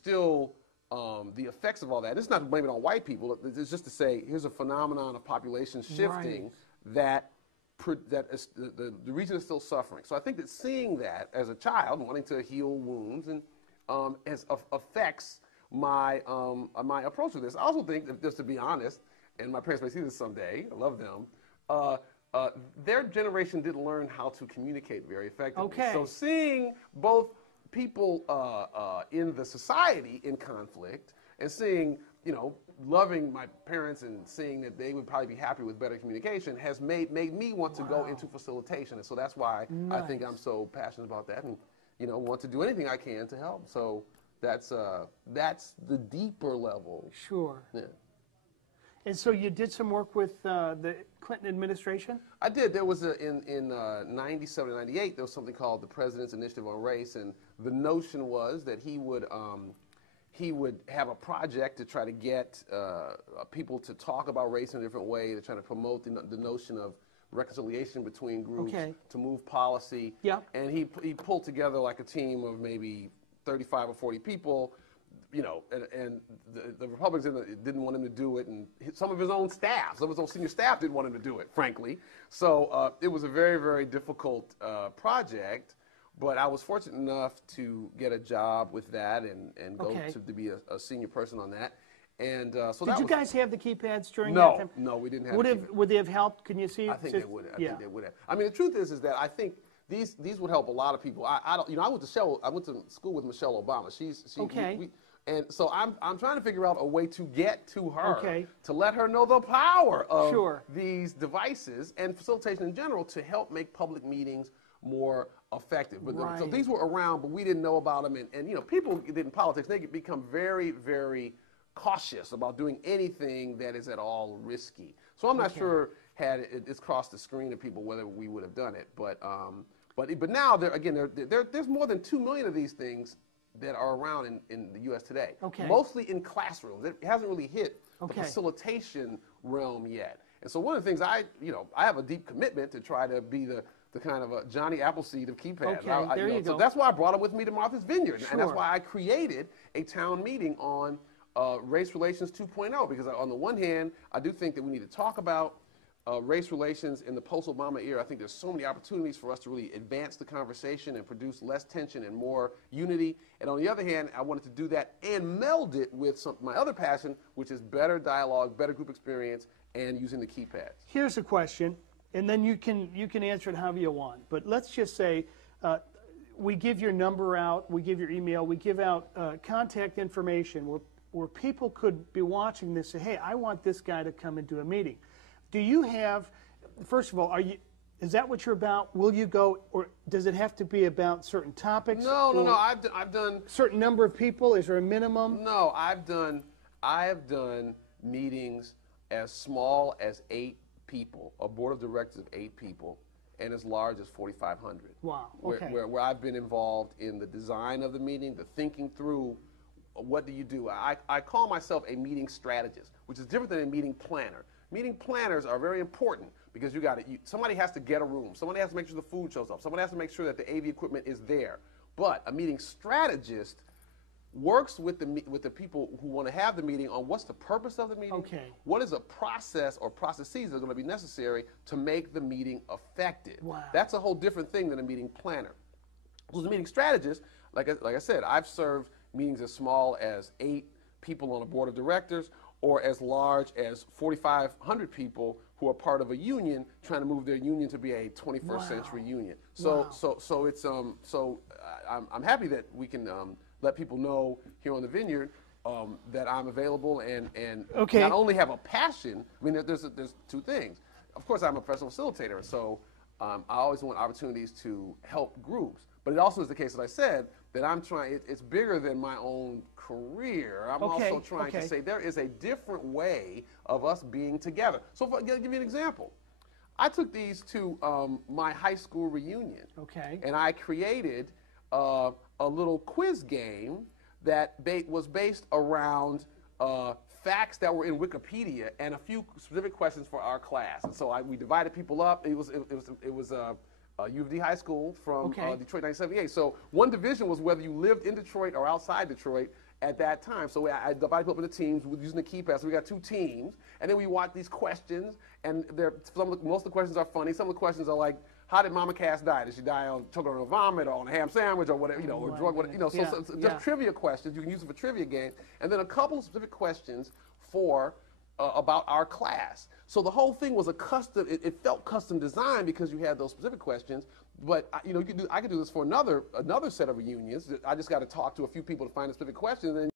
still the effects of all that. It's not to blame it on white people. It's just to say here's a phenomenon of population shifting that the region is still suffering. So I think that seeing that as a child, wanting to heal wounds, and affects my my approach to this. I also think, that, just to be honest, and my parents may see this someday, I love them, their generation didn't learn how to communicate very effectively. Okay. So seeing both people in the society in conflict, and seeing, you know, loving my parents and seeing that they would probably be happy with better communication has made me want to go into facilitation. And so that's why I think I'm so passionate about that, and, you know, want to do anything I can to help. So that's the deeper level. Sure. Yeah. And so you did some work with the Clinton administration? I did. There was in 97 and 98, there was something called the President's Initiative on Race, and the notion was that he would have a project to try to get people to talk about race in a different way, to try to promote the notion of reconciliation between groups, to move policy. Yeah. And he pulled together like a team of maybe 35 or 40 people, you know, and the Republicans didn't want him to do it, and some of his own staff, some of his own senior staff didn't want him to do it, frankly. So it was a very, very difficult project, but I was fortunate enough to get a job with that and go to be a senior person on that. And so did you guys have the keypads during that time? No, we didn't have. Would they have helped? Can you see? I think they would. I think they would have. I mean, the truth is that I think these would help a lot of people. I don't, you know, I went to school with Michelle Obama. She's and so I'm trying to figure out a way to get to her, to let her know the power of these devices and facilitation in general to help make public meetings more effective. But so these were around, but we didn't know about them. And you know, people in politics, they become very, very cautious about doing anything that is at all risky. So I'm not sure had it's crossed the screen of people whether we would have done it. But now there's more than 2 million of these things that are around in the U.S. today. Mostly in classrooms. It hasn't really hit the facilitation realm yet. And so one of the things I have a deep commitment to try to be the kind of a Johnny Appleseed of keypads. There you go. So that's why I brought him with me to Martha's Vineyard. And that's why I created a town meeting on race relations 2.0, because on the one hand, I do think that we need to talk about race relations in the post-Obama era. I think there's so many opportunities for us to really advance the conversation and produce less tension and more unity. And on the other hand, I wanted to do that and meld it with my other passion, which is better dialogue, better group experience, and using the keypads. Here's a question, and then you can answer it however you want. But let's just say we give your number out, we give your email, we give out contact information where people could be watching this and say, hey, I want this guy to come and do a meeting. Do you have, first of all, is that what you're about? Will you go, or does it have to be about certain topics? No. I've done certain number of people. Is there a minimum? No, I have done meetings as small as 8 people, a board of directors of 8 people, and as large as 4,500. Wow. Okay. Where I've been involved in the design of the meeting, the thinking through. What do you do? I call myself a meeting strategist, which is different than a meeting planner. Meeting planners are very important because somebody has to get a room. Somebody has to make sure the food shows up. Somebody has to make sure that the AV equipment is there. But a meeting strategist works with the people who want to have the meeting on what's the purpose of the meeting, what is a process or processes that are going to be necessary to make the meeting effective. Wow. That's a whole different thing than a meeting planner. So as a meeting strategist, like I said, I've served meetings as small as 8 people on a board of directors, or as large as 4,500 people who are part of a union trying to move their union to be a 21st century union. So it's I'm happy that we can let people know here on the Vineyard that I'm available and not only have a passion. I mean, there's 2 things. Of course, I'm a professional facilitator, so I always want opportunities to help groups. But it also is the case, as I said, that I'm trying, it's bigger than my own career. I'm also trying to say there is a different way of us being together. So I'll give you an example. I took these to my high school reunion. And I created a little quiz game that was based around facts that were in Wikipedia and a few specific questions for our class. And so we divided people up. It was U of D High School from Detroit, 1978. So one division was whether you lived in Detroit or outside Detroit, at that time. So I divided people up into teams using the keypad. So we got 2 teams, and then we watch these questions, and most of the questions are funny. Some of the questions are like, how did Mama Cass die? Did she die on choking on a vomit or on a ham sandwich or whatever, or drug, whatever, so just trivia questions. You can use it for trivia game, and then a couple of specific questions for about our class. So the whole thing was a custom. It felt custom designed because you had those specific questions. But I could do this for another set of reunions. I just got to talk to a few people to find a specific question, and then